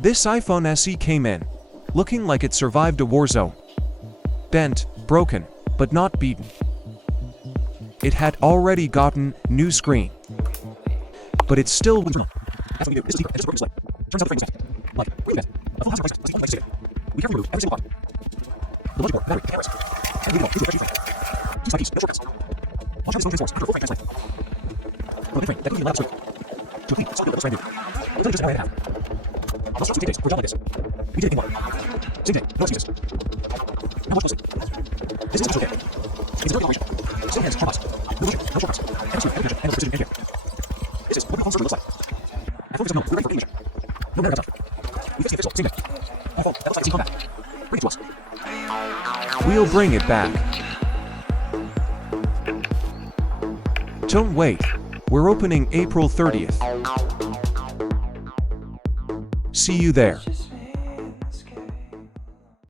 This iPhone SE came in, looking like it survived a war zone. Bent, broken, but not beaten. It had already gotten new screen, but it still That's what we do. This is deeper and just a broken display. Turns out the frame was fast. Like, really fast. A full house of devices, like stick it. We carefully remove every single part. The logic board, battery, cameras. And we go into a frame. Piece by piece, no shortcuts. I'll try this motion force after a full frame transplant. From a big frame that could be allowed to a clean, solid build that was brand new. It's only just an hour and a half. I'll start some days for a job like this. We did it in one. Same day, no excuses. Now watch closely. This is actual care. It's a dirty operation. Still hands, traumas. No motion, no shortcuts. And speed, and precision, and precision, and care. This is what the phone surgery looks like. At Fix Okinawa, we're ready for ignition. No matter what time. We fixed the Fix, same day. On a phone, that looks like it's seen come back. Bring it to us. We'll bring it back. Don't wait. We're opening April 30th. See you there.